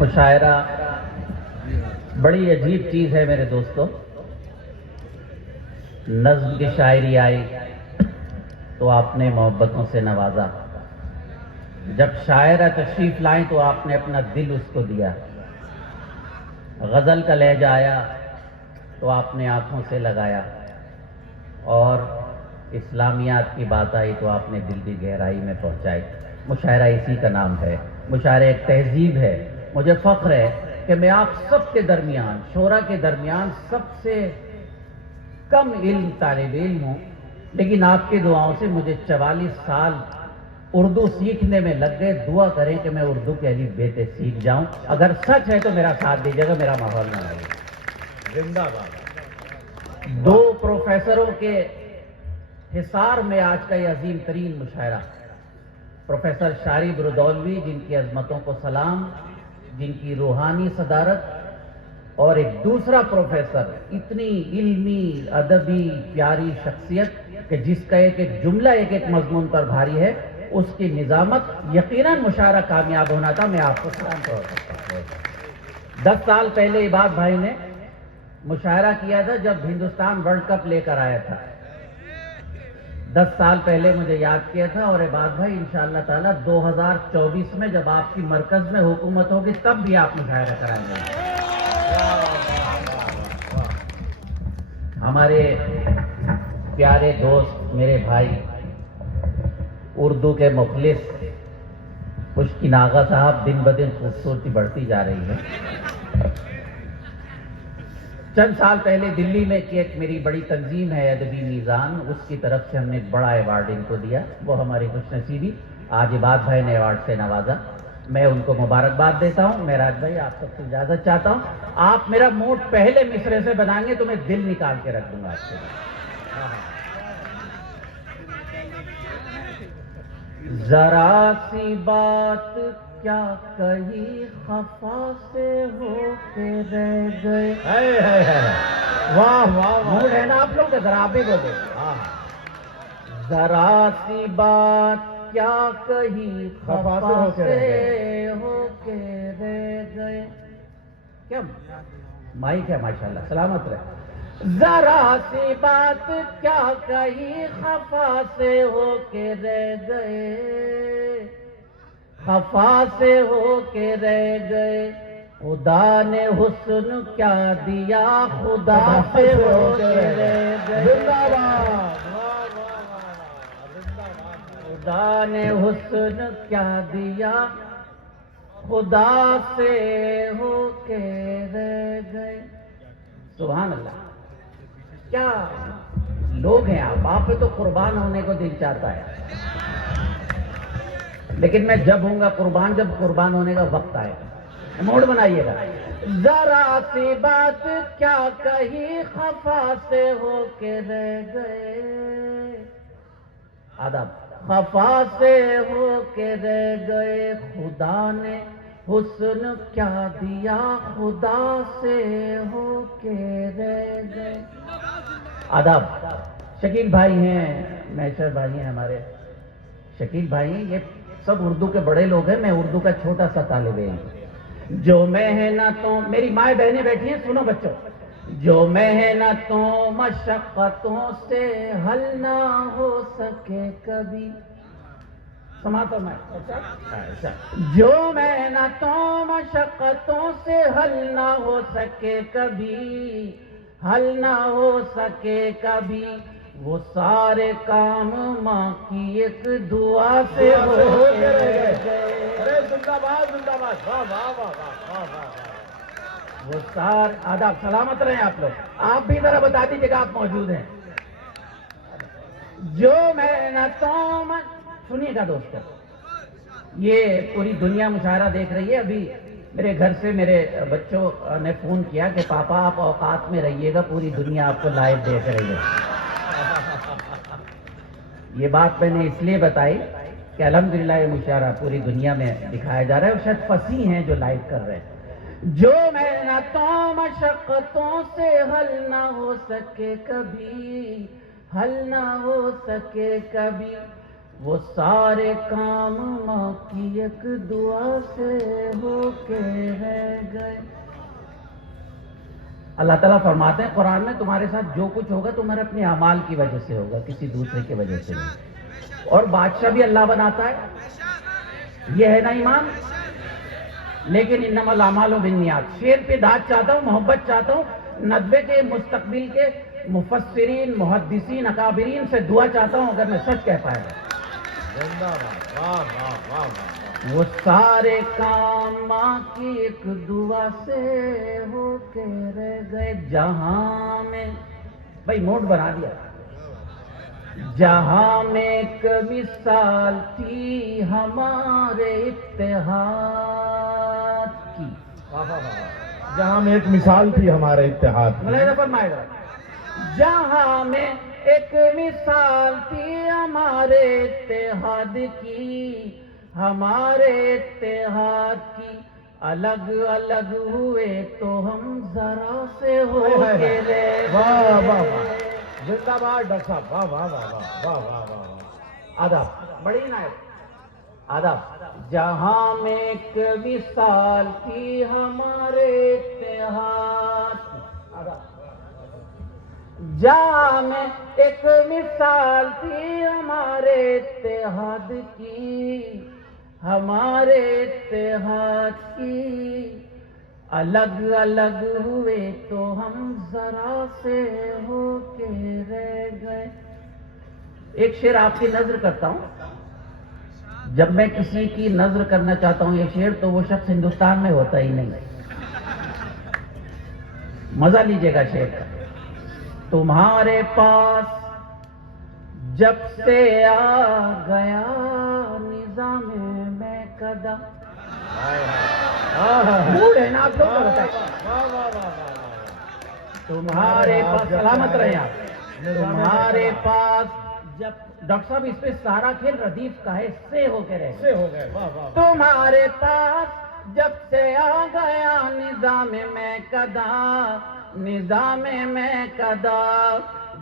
مشاعرہ بڑی عجیب چیز ہے میرے دوستو. نظم کی شاعری آئی تو آپ نے محبتوں سے نوازا. جب شاعرہ تشریف لائیں تو آپ نے اپنا دل اس کو دیا. غزل کا لہجہ آیا تو آپ نے آنکھوں سے لگایا. اور اسلامیات کی بات آئی تو آپ نے دل کی گہرائی میں پہنچائی. مشاعرہ اسی کا نام ہے. مشاعرہ ایک تہذیب ہے. مجھے فخر ہے کہ میں آپ سب کے درمیان، شعراء کے درمیان سب سے کم علم طالب علم ہوں، لیکن آپ کی دعاؤں سے مجھے 44 سال اردو سیکھنے میں لگ گئے. دعا کریں کہ میں اردو کے الف ب تے سیکھ جاؤں. اگر سچ ہے تو میرا ساتھ دیجیے گا، میرا ماحول نہ لگے. زندہ باد. 2 پروفیسروں کے حصار میں آج کا یہ عظیم ترین مشاعرہ. پروفیسر شارب رودولوی، جن کی عظمتوں کو سلام، جن کی روحانی صدارت، اور ایک دوسرا پروفیسر، اتنی علمی ادبی پیاری شخصیت کہ جس کا ایک ایک جملہ ایک ایک مضمون پر بھاری ہے، اس کی نظامت. یقیناً مشاعرہ کامیاب ہونا تھا. میں آپ کو سلام کرتا ہوں. 10 سال پہلے عباد بھائی نے مشاعرہ کیا تھا جب ہندوستان ورلڈ کپ لے کر آیا تھا. 10 سال پہلے مجھے یاد کیا تھا. اور عباد بھائی انشاءاللہ تعالی 2024 میں جب آپ کی مرکز میں حکومت ہوگی تب بھی آپ مشاعرہ کرائیں گے. ہمارے پیارے دوست، میرے بھائی، اردو کے مخلص خشکی ناغا صاحب، دن بدن خوبصورتی بڑھتی جا رہی ہے. چند سال پہلے دلی میں ایک میری بڑی تنظیم ہے ادبی میزان، اس کی طرف سے ہم نے ایک بڑا ایوارڈ ان کو دیا. وہ ہماری خوش نصیبی. آج عباد بھائی نے ایوارڈ سے نوازا. میں ان کو مبارکباد دیتا ہوں. معراج بھائی، آپ سب سے اجازت چاہتا ہوں. آپ میرا موڈ پہلے مصرے سے بنائیں گے تو میں دل نکال کے رکھ دوں گا آپ سے. ذرا سی بات کیا کہی خفا سے ہو کے رہ گئے. واہ واہ. موڈ ہے نا آپ لوگ کا؟ ذرا آپ بھی بولے. ذرا سی بات کیا کہی خفا سے ہو کے رہ گئے. کیا مائک ہے ماشاءاللہ، سلامت رہے. ذرا سی بات کیا کہی خفا سے ہو کے رہ گئے. خفا سے ہو کے رہ گئے. خدا نے حسن کیا دیا، خدا سے ہو کے رہ گئے. زندہ باد. خدا نے حسن کیا دیا، خدا سے ہو کے رہ گئے. سبحان اللہ. کیا لوگ ہیں آپ. آپ پہ تو قربان ہونے کو دل چاہتا ہے، لیکن میں جب ہوں گا قربان جب قربان ہونے کا وقت آئے گا. موڈ بنائیے گا. ذرا سی بات کیا کہی خفا سے ہو کے رہ گئے. آداب. خفا سے ہو کے رہ گئے. خدا نے حسن کیا دیا، خدا سے ہو کے رہ گئے. آداب. شکیل بھائی ہیں، میشر بھائی ہیں ہمارے. شکیل بھائی ہیں، یہ سب اردو کے بڑے لوگ ہیں. میں اردو کا چھوٹا سا طالب علم. جو محنتوں، میری مائیں بہنیں بیٹھی ہیں، سنو بچوں. جو محنتوں مشقتوں سے حل نہ ہو سکے کبھی. سماتا میں. جو محنتوں مشقتوں سے حل نہ ہو سکے کبھی، حل نہ ہو سکے کبھی، وہ سارے کام ماں کی ایک دعا سے ہو کے رہ گئے. ارے زندہ باد زندہ باد. واہ واہ واہ واہ واہ. وہ سار. آداب. سلامت رہیں آپ لوگ. آپ بھی ذرا بتا دیجیے گا آپ موجود ہیں. جو محنتوں میں. سنیے گا دوستوں، یہ پوری دنیا مشاعرہ دیکھ رہی ہے. ابھی میرے گھر سے میرے بچوں نے فون کیا کہ پاپا آپ اوقات میں رہیے گا، پوری دنیا آپ کو لائیو دیکھ رہی ہے. یہ بات میں نے اس لیے بتائی کہ الحمدللہ یہ مشاعرہ پوری دنیا میں دکھایا جا رہا ہے، اور شاید فصیح ہیں جو لائیو کر رہے ہیں. جو محنتوں مشقتوں سے حل نہ ہو سکے کبھی، حل نہ ہو سکے کبھی، وہ سارے کام ماں کی ایک دعا سے ہو کے رہ گئے. اللہ تعالیٰ فرماتے ہیں قرآن میں تمہارے ساتھ جو کچھ ہوگا تمہارے اپنے اعمال کی وجہ سے ہوگا, کسی دوسرے کی وجہ سے نہیں. اور بادشاہ بھی اللہ بناتا ہے, یہ ہے نا ایمان. لیکن انما الاعمال بالنیات. شعر پہ داد چاہتا ہوں, محبت چاہتا ہوں, ندوے کے مستقبل کے مفسرین, محدثین, اکابرین سے دعا چاہتا ہوں اگر میں سچ کہہ پایا. زندہ باد. واہ واہ واہ واہ. وہ سارے کام ماں کی ایک دعا سے ہو کے رہ گئے. جہاں میں بھائی موڈ بنا دیا. جہاں میں ایک مثال تھی ہمارے اتحاد کی. جہاں میں ایک مثال تھی ہمارے اتحاد. ملاحظہ فرمائے گا. جہاں میں ایک مثال تھی ہمارے اتحاد کی, ہمارے اتحاد کی. الگ الگ ہوئے تو ہم ذرا سے ہو کے رہ واہ واہ واہ. گئے. زندہ باد ڈاکٹر صاحب. واہ واہ واہ واہ واہ واہ واہ. آداب بڑی نائب. آداب. جہاں میں ایک مثال تھی ہمارے اتحاد کی. آداب. جہاں میں ایک مثال تھی ہمارے اتحاد کی, ہمارے اتحاد کی. الگ الگ ہوئے تو ہم ذرا سے ہو کے رہ گئے. ایک شعر آپ کی نظر کرتا ہوں. جب میں کسی کی نظر کرنا چاہتا ہوں یہ شعر تو وہ شخص ہندوستان میں ہوتا ہی نہیں. مزہ لیجئے گا شعر کا. تمہارے پاس جب سے آ گیا نظام میں قدا. موڈ ہے نا آپ لوگ کا ہوتا ہے. تمہارے پاس سلامت رہے آپ. تمہارے پاس جب ڈاکٹر صاحب اس پہ سارا کھیل ردیف کا ہے, سے ہو کے رہے سے ہو گئے. واہ واہ. تمہارے پاس جب سے آ گیا نظام میں قدا, نظام میں قدا.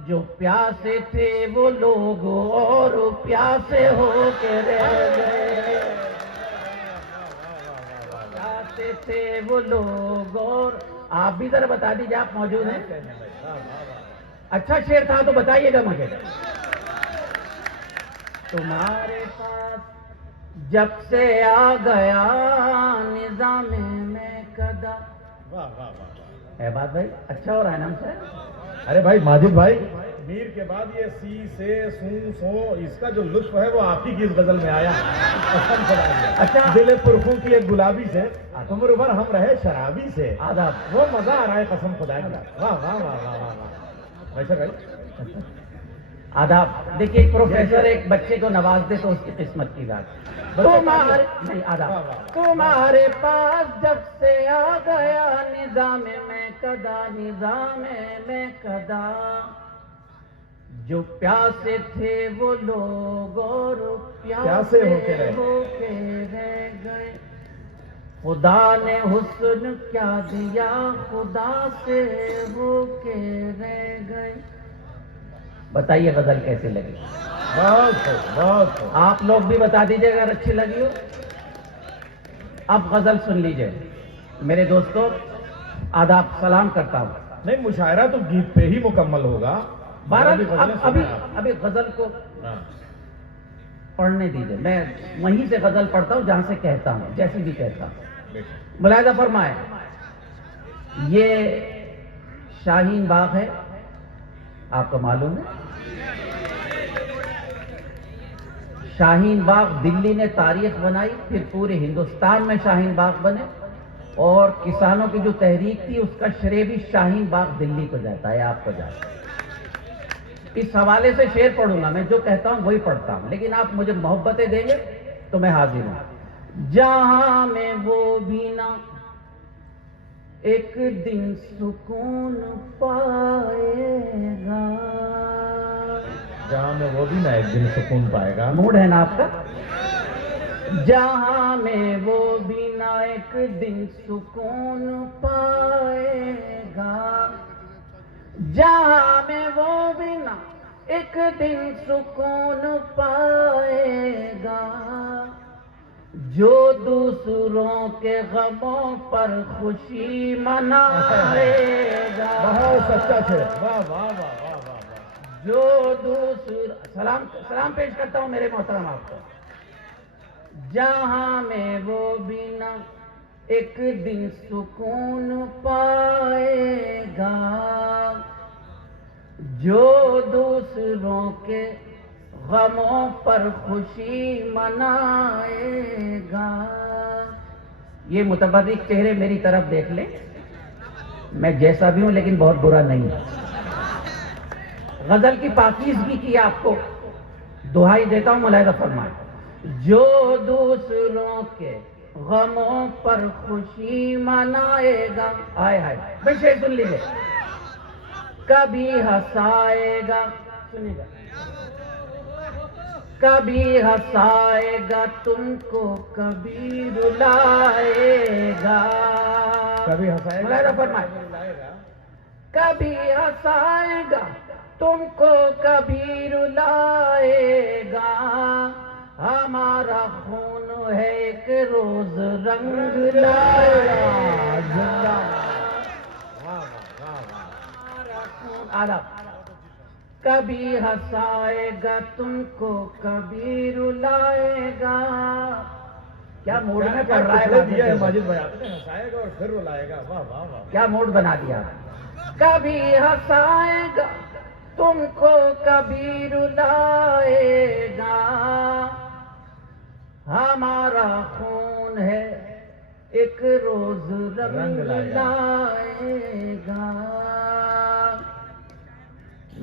جو پیاسے تھے وہ لوگ اور پیاسے ہو کے رہ گئے. پیاسے تھے وہ لوگ اور. آپ بھی ذرا بتا دیجیے, آپ موجود ہیں. اچھا شعر تھا تو بتائیے گا مجھے. تمہارے پاس جب سے آ گیا نظام میں قدا. واہ واہ واہ. ہے بات بھائی اچھا ہو رہا ہے نا ہم سے. ارے بھائی ماجد بھائی, میر کے بعد یہ سی سے سو اس کا جو لطف ہے وہ آپ ہی کی اس غزل میں آیا. اچھا. دل پرخوں کی ایک گلابی سے عمر بھر ہم رہے شرابی سے. آداب. وہ مزہ آ رہا ہے قسم خدا کی. واہ واہ واہ واہ واہ واہ. ویسے بھائی آداب. دیکھیے ایک پروفیسر ایک بچے کو نواز دے تو اس کی قسمت کی بات. تمہارے نہیں آداب. تمہارے پاس جب سے آ گیا نظام میں قدا, نظام میں قدا. جو پیاسے تھے وہ لوگ اور پیاسے ہو کے رہ گئے. خدا نے حسن کیا دیا خدا سے ہو کے رہ گئے. بتائیے غزل کیسی لگی. بہت بہت. آپ لوگ بھی بتا دیجیے اگر اچھی لگی ہو. اب غزل سن لیجئے میرے دوستوں. آداب سلام کرتا ہوں. نہیں مشاعرہ تو گیت پہ ہی مکمل ہوگا. ابھی غزل کو پڑھنے دیجئے. میں وہیں سے غزل پڑھتا ہوں جہاں سے کہتا ہوں, جیسی بھی کہتا ہوں. ملاحظہ فرمائے. یہ شاہین باغ ہے, آپ کو معلوم ہے. شاہین باغ دلی نے تاریخ بنائی, پھر پورے ہندوستان میں شاہین باغ بنے, اور کسانوں کی جو تحریک تھی اس کا شرے بھی شاہین باغ دلی کو جاتا ہے, آپ کو جاتا ہے. اس حوالے سے شعر پڑھوں گا. میں جو کہتا ہوں وہی پڑھتا ہوں, لیکن آپ مجھے محبتیں دیں گے تو میں حاضر ہوں. جہاں میں وہ بھی نہ ایک دن سکون پائے گا. جہاں میں وہ بھی نہ ایک دن سکون پائے گا. موڈ ہے نا آپ کا. جہاں میں وہ بھی نہ ایک دن سکون پائے گا. جہاں میں وہ بھی نہ ایک دن سکون پائے غموں پر خوشی منائے گا. بہت سچا ہے. واہ واہ واہ واہ واہ واہ. جو دوسرا سلام پیش کرتا ہوں میرے محترم آپ کو. جہاں میں وہ بھی نہ ایک دن سکون پائے گا، جو دوسروں کے غموں پر خوشی منائے گا. یہ متبرک چہرے میری طرف دیکھ لیں. میں جیسا بھی ہوں لیکن بہت برا نہیں ہوں. غزل کی پاکیزگی کی آپ کو دہائی دیتا ہوں، ملاحظہ فرمائیں. جو دوسروں کے غموں پر خوشی منائے گا، آئے ہائے بھائی شعر سن لیجیے. کبھی ہنسائے گا، سنیے گا، کبھی ہنسائے گا تم کو، کبھی رلائے گا. کبھی ہنسائے گا، ملاحظہ فرمائیں. کبھی ہنسائے گا تم کو، کبھی رلائے گا. ہمارا خون ہے ایک روز رنگ لائے گا. زندہ. واہ واہ واہ. ہمارا خون آداب. کبھی ہنسائے گا تم کو، کبھی رلائے گا. کیا موڈ میں پڑ رہا ہے دیا ہے ماجد بھائی آپ نے. ہنسائے گا اور پھر رلائے گا. واہ واہ واہ. کیا موڈ بنا دیا. کبھی ہنسائے گا تم کو، کبھی رلائے گا. ہمارا خون ہے ایک روز رنگ لائے گا.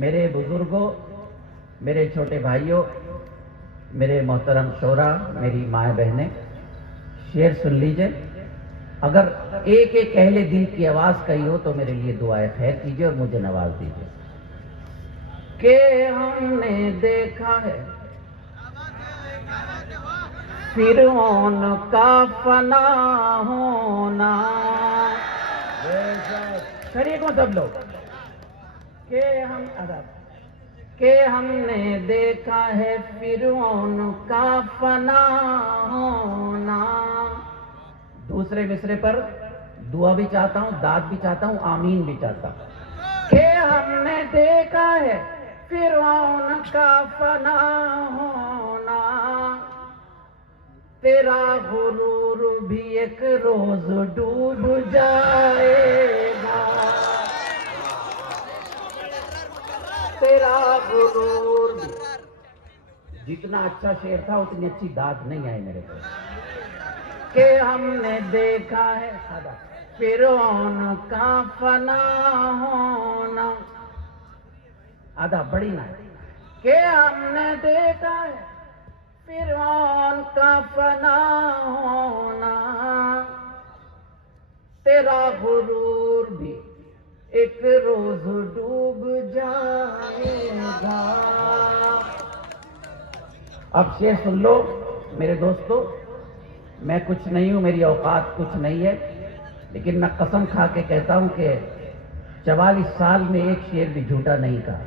میرے بزرگوں، میرے چھوٹے بھائیوں، میرے محترم شعراء، میری مائیں بہنیں، شعر سن لیجئے. اگر ایک ایک اہل دل کی آواز کہی ہو تو میرے لیے دعائے خیر کیجئے اور مجھے نواز دیجئے. کہ ہم نے دیکھا ہے فرعون کا فنا ہونا. شریک ہوں سب لوگ. کہ ہم نے دیکھا ہے فرعون کا فنا ہونا. دوسرے مصرے پر دعا بھی چاہتا ہوں، داد بھی چاہتا ہوں، آمین بھی چاہتا ہوں. کہ ہم نے دیکھا ہے فرعون کا فنا ہونا. تیرا غرور بھی ایک روز ڈوب جائے گا. تیرا غرور بھی. جتنا اچھا شعر تھا اتنی اچھی داد نہیں آئی میرے کو. کہ ہم نے دیکھا ہے فرعون کا فنا ہونا. آدھا بڑی نہ. کہ ہم نے دیکھا ہے فرعون کا فنا ہونا. تیرا غرور بھی ایک روز ڈوب جائے گا. اب شعر سن لو میرے دوستو. میں کچھ نہیں ہوں، میری اوقات کچھ نہیں ہے، لیکن میں قسم کھا کے کہتا ہوں کہ 44 سال میں ایک شعر بھی جھوٹا نہیں کہا.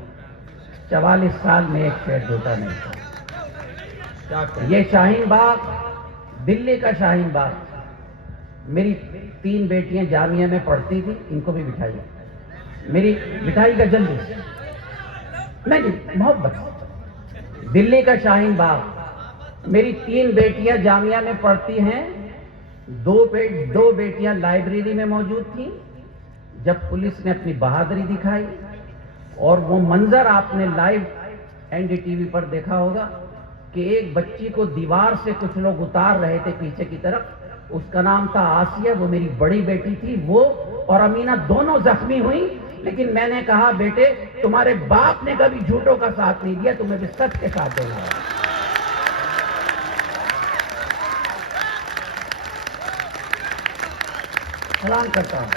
44 سال میں ایک شعر جھوٹا نہیں کہا. یہ شاہین باغ، دلی کا شاہین باغ. میری 3 بیٹیاں جامعہ میں پڑھتی تھی، ان کو بھی بٹھائیے. میری بٹھائی کا جلدی نہیں محبت. دلی کا شاہین باغ. میری 3 بیٹیاں جامعہ میں پڑھتی ہیں. 2 بیٹیاں لائبریری میں موجود تھیں جب پولیس نے اپنی بہادری دکھائی. اور وہ منظر آپ نے لائیو NDTV پر دیکھا ہوگا کہ ایک بچی کو دیوار سے کچھ لوگ اتار رہے تھے پیچھے کی طرف. اس کا نام تھا آسیہ، وہ میری بڑی بیٹی تھی. وہ اور امینہ دونوں زخمی ہوئی. لیکن میں نے کہا بیٹے تمہارے باپ نے کبھی جھوٹوں کا ساتھ نہیں دیا، تمہیں بھی سچ کے ساتھ دینا ہے. سلام کرتا ہوں.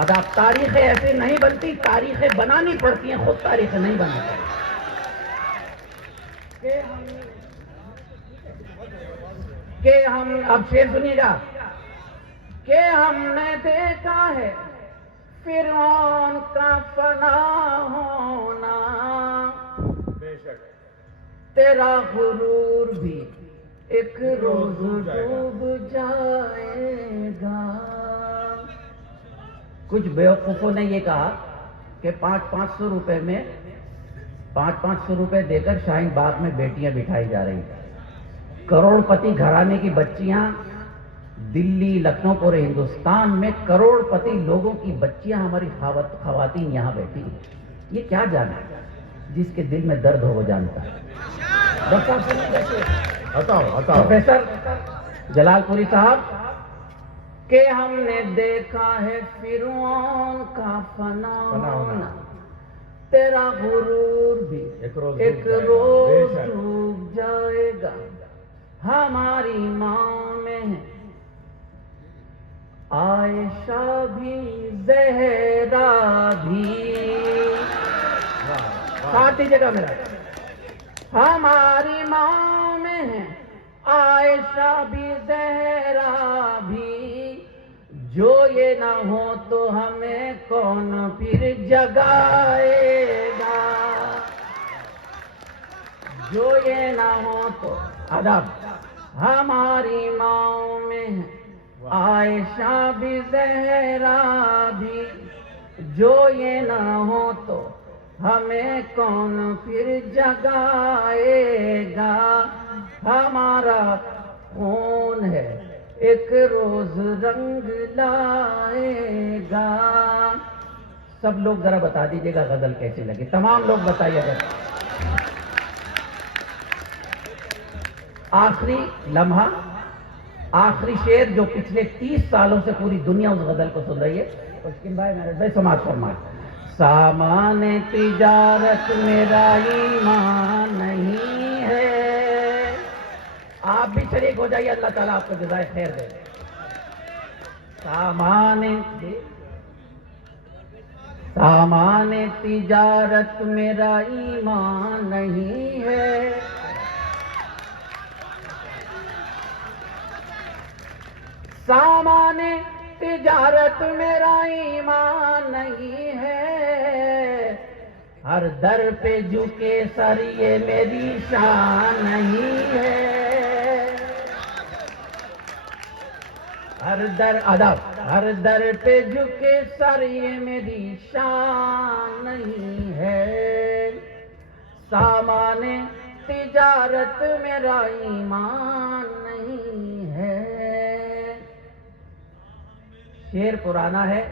آداب. تاریخیں ایسے نہیں بنتی، تاریخیں بنانی پڑتی ہیں، خود تاریخیں نہیں بناتی. کہ ہم اب شعر سنیے گا. کہ ہم نے دیکھا ہے فرعون کا فنا ہونا. بے شک. تیرا غرور بھی ایک روز ڈوب جائے گا. کچھ بیوقوفوں نے یہ کہا کہ 500 روپے میں 500 روپے دے کر شاہین باغ میں بیٹیاں بٹھائی جا رہی ہیں. کروڑ پتی گھرانے کی بچیاں دلی، لکھنؤ، پورے ہندوستان میں کروڑ پتی لوگوں کی بچیاں ہماری خواتین یہاں بیٹھی ہیں. یہ کیا جانا ہے؟ جس کے دل میں درد ہو وہ جانتا ہے. پروفیسر جلال پوری صاحب کہ ہم نے دیکھا ہے فرعون کا فنا ہونا، تیرا غرور بھی ایک روز ڈوب جائے گا. ہماری ماں میں ہے عائشہ بھی، زہرا بھی. ساتھ دیجیے گا میرا. ہماری ماں میں ہے عائشہ بھی، زہرا بھی. جو یہ نہ ہو تو ہمیں کون پھر جگائے گا. جو یہ نہ ہو تو ادب. ہماری ماں میں ہے عائشہ بھی، زہرا بھی. جو یہ نہ ہو تو ہمیں کون پھر جگائے گا. ہمارا خون ہے ایک روز رنگ لائے گا. سب لوگ ذرا بتا دیجیے گا غزل کیسی لگی. تمام لوگ بتائیے گا. آخری لمحہ، آخری شعر جو پچھلے 30 سالوں سے پوری دنیا اس غزل کو سن رہی ہے. مشکل بھائی میرے بھائی سماعت فرمائے. سامان تجارت میرا ایمان نہیں ہے. آپ بھی شریک ہو جائیے، اللہ تعالیٰ آپ کو جزائے خیر دے. سامان تجارت میرا ایمان نہیں ہے. سامان تجارت میرا ایمان نہیں ہے. ہر در پہ جھکے سر یہ میری شان نہیں ہے. ہر در ادب، ہر در پہ جھکے سر یہ میری شان نہیں ہے. سامان تجارت میرا ایمان نہیں ہے. شعر پرانا ہے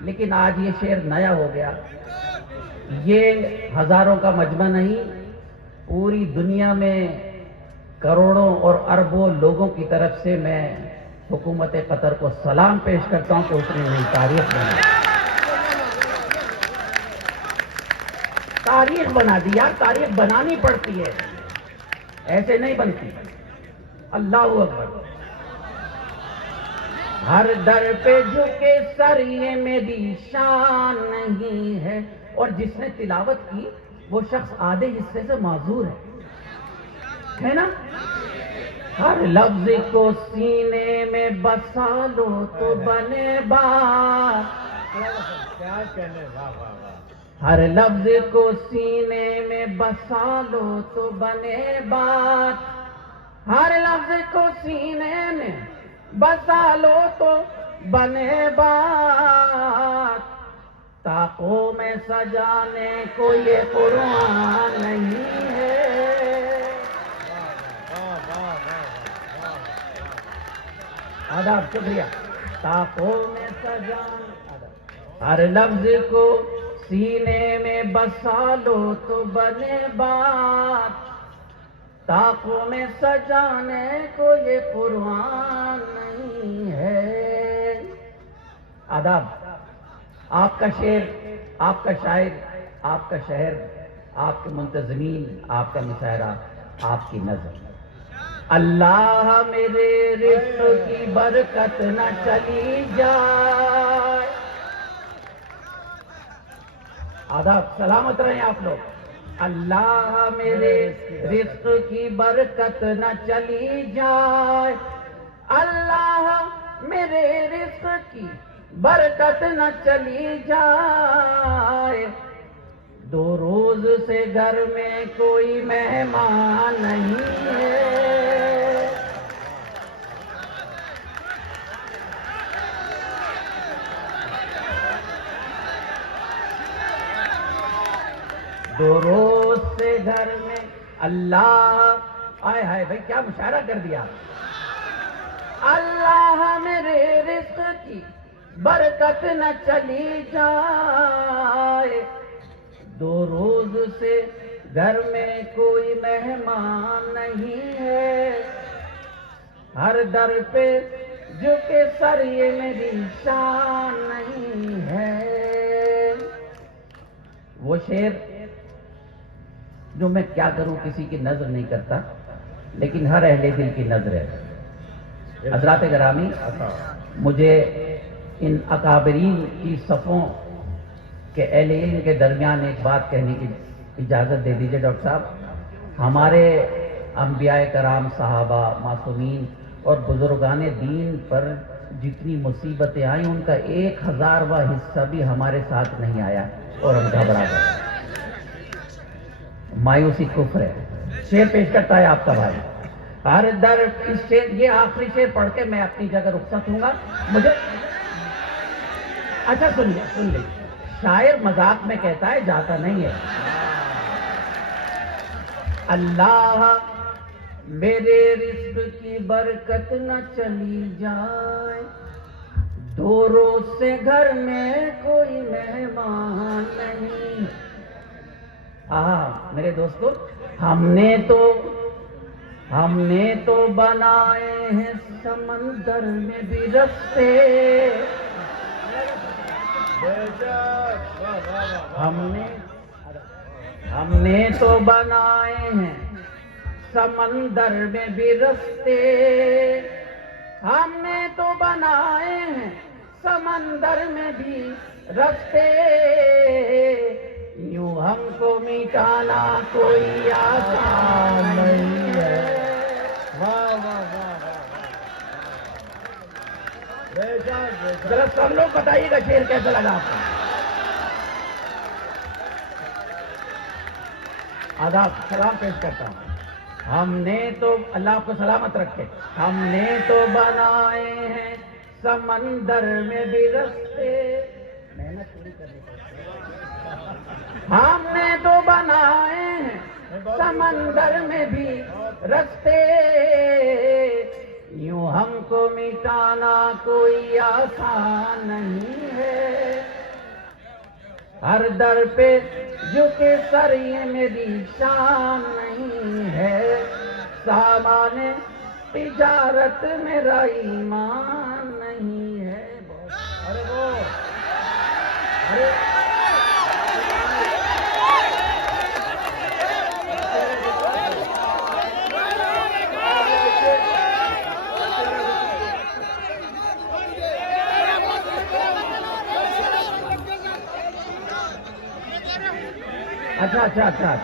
لیکن آج یہ شعر نیا ہو گیا. یہ ہزاروں کا مجمع نہیں، پوری دنیا میں کروڑوں اور اربوں لوگوں کی طرف سے میں حکومت قطر کو سلام پیش کرتا ہوں کہ اس نے نئی تاریخ بنائی. تاریخ بنا دی یار. تاریخ بنانی پڑتی ہے، ایسے نہیں بنتی. اللہ اکبر. ہر در پہ جھکے سر یہ میری شان نہیں ہے. اور جس نے تلاوت کی وہ شخص آدھے حصے سے معذور ہے نا. ہر لفظ کو سینے میں بسا لو تو بنے بات. کیا کہنے. ہر لفظ کو سینے میں بسا لو تو بنے بات. ہر لفظ کو سینے میں بسا لو تو بنے بات. طاقوں میں سجانے کو یہ قرآن نہیں ہے. آداب شکریہ. طاقوں میں سجانے، ہر لفظ کو سینے میں بسا لو تو بنے بات. طاقوں میں سجانے کو یہ قرآن نہیں ہے. آداب. آپ کا شعر، آپ کا شاعر، آپ کا شہر، آپ کے منتظمین، آپ کا مشاعرہ، آپ کی نظر. اللہ میرے رزق کی برکت نہ چلی جائے. آداب. سلامت رہیں آپ لوگ. اللہ میرے رزق کی برکت نہ چلی جائے. اللہ میرے رزق کی برکت نہ چلی جائے. 2 روز سے گھر میں کوئی مہمان نہیں ہے. دو روز سے گھر میں اللہ آئے ہائے بھائی کیا مشاعرہ کر دیا اللہ میرے رزق کی برکت نہ چلی جائے دو روز سے گھر میں کوئی مہمان نہیں ہے ہر در پہ جھکے سر یہ میری شان نہیں ہے وہ شعر جو میں کیا کروں کسی کی نظر نہیں کرتا لیکن ہر اہل دل کی نظر ہے حضرات گرامی مجھے ان اکابرین کی صفوں کے اہل علم کے درمیان ایک بات کہنے کی اجازت دے دیجئے ڈاکٹر صاحب ہمارے انبیاء کرام صحابہ معصومین اور بزرگان دین پر جتنی مصیبتیں آئیں ان کا 1000واں حصہ بھی ہمارے ساتھ نہیں آیا اور ہم گھبرا گئے مایوسی کفر ہے شعر پیش کرتا ہے آپ کا بھائی ہر در اس شعر یہ آخری شعر پڑھ کے میں اپنی جگہ رخصت ہوں گا مجھے اچھا سن لیں شاعر مذاق میں کہتا ہے جاتا نہیں ہے اللہ میرے رزق کی برکت نہ چلی جائے دو روز سے گھر میں کوئی مہمان نہیں میرے دوستو ہم نے تو بنائے ہیں سمندر میں بھی رستے ہم نے تو بنائے ہیں سمندر میں بھی رستے ہم نے تو بنائے ہیں سمندر میں بھی رستے یوں ہم کو مٹانا کوئی آسان نہیں ہے ذرا سب لوگ بتائیے گا شعر کیسا لگا آپ کو آداب سلام پیش کرتا ہوں ہم نے تو اللہ آپ کو سلامت رکھے ہم نے تو بنائے ہیں سمندر میں بھی رستے محنت پوری کرنی ہم نے تو بنائے ہیں سمندر میں بھی رستے یوں ہم کو مٹانا کوئی آسان نہیں ہے ہر در پہ جھکے سر یہ میری شان نہیں ہے سامان تجارت میرا ایمان نہیں ہے اچھا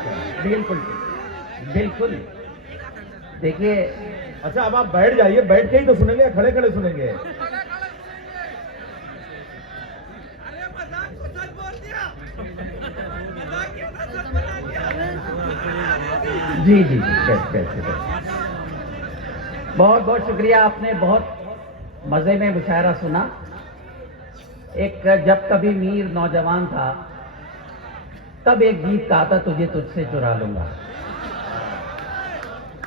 بالکل دیکھیے اچھا اب آپ بیٹھ جائیے بیٹھ کے ہی تو سنیں گے کھڑے کھڑے سنیں گے جی بہت بہت شکریہ آپ نے بہت مزے میں مشاعرہ سنا ایک جب کبھی میر نوجوان تھا تب ایک گیت کہا تھا تجھے تجھ سے چرا لوں گا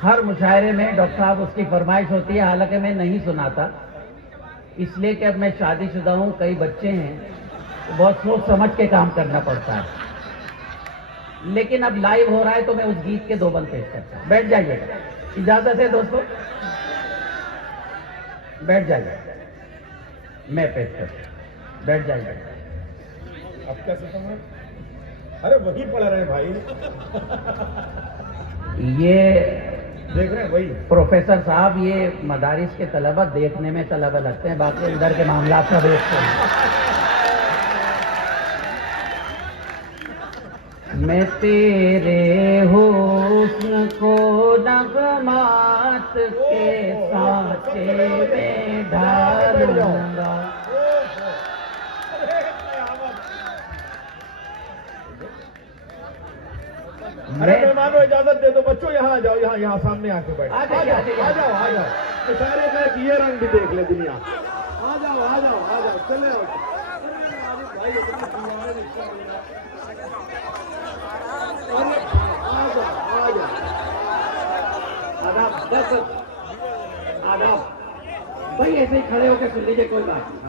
ہر مشاعرے میں ڈاکٹر صاحب اس کی فرمائش ہوتی ہے حالانکہ میں نہیں سناتا اس لیے کہ اب میں شادی شدہ ہوں کئی بچے ہیں بہت سوچ سمجھ کے کام کرنا پڑتا ہے لیکن اب لائیو ہو رہا ہے تو میں اس گیت کے 2 بند پیش کرتا ہوں بیٹھ جائیے اجازت ہے دوستو بیٹھ جائیے میں پیش کرتا ہوں بیٹھ جائیے اب کیسے سمجھ ارے وہی پڑھ رہے ہیں بھائی یہ دیکھ رہے ہیں وہی پروفیسر صاحب یہ مدارس کے طلبہ دیکھنے میں طلبہ لگتے ہیں باقی اندر کے معاملات کا دیکھتے ہیں میں تیرے حسن کو نغمات کے سانچے میں ڈالوں گا ارے مہمانوں اجازت دے دو بچوں یہاں آ جاؤ یہاں سامنے آ کے بیٹھو آ جاؤ سارے میں یہ رنگ بھی دیکھ لے دنیا آ جاؤ چلے آؤ آداب بس آداب بھائی ایسے ہی کھڑے ہو کے سن لیجیے کوئی بات نہیں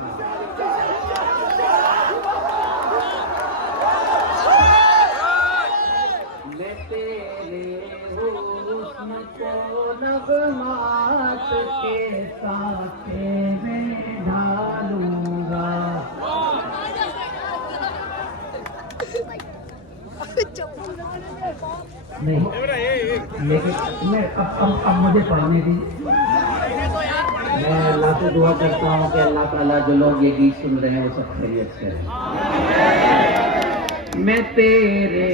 میں تیرے حسن کو نغمات کے سانچے میں ڈھالوں گا نہیں لیکن میں اب مجھے پڑھنے دی میں اللہ سے دعا کرتا ہوں کہ اللہ تعالیٰ جو لوگ یہ گیت سن رہے ہیں وہ سب خیریت سے ہیں میں تیرے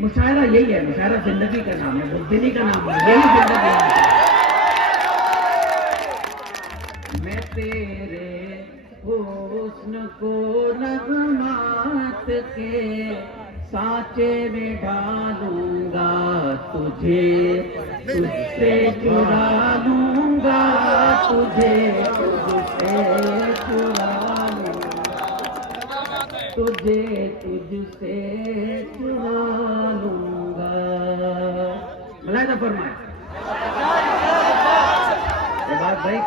مشاعرہ یہی ہے مشاعرہ زندگی کا نام ہے بزدلی کا نام ہے یہی زندگی ہے میں تیرے حسن کو نغمات کے سانچے میں ڈالوں گا تجھے تجھ سے چرا لوں گا تجھے تجھ سے چرا لوں گا تجھے تجھ سے چرا لوں گا ملائدہ فرمائے بھائی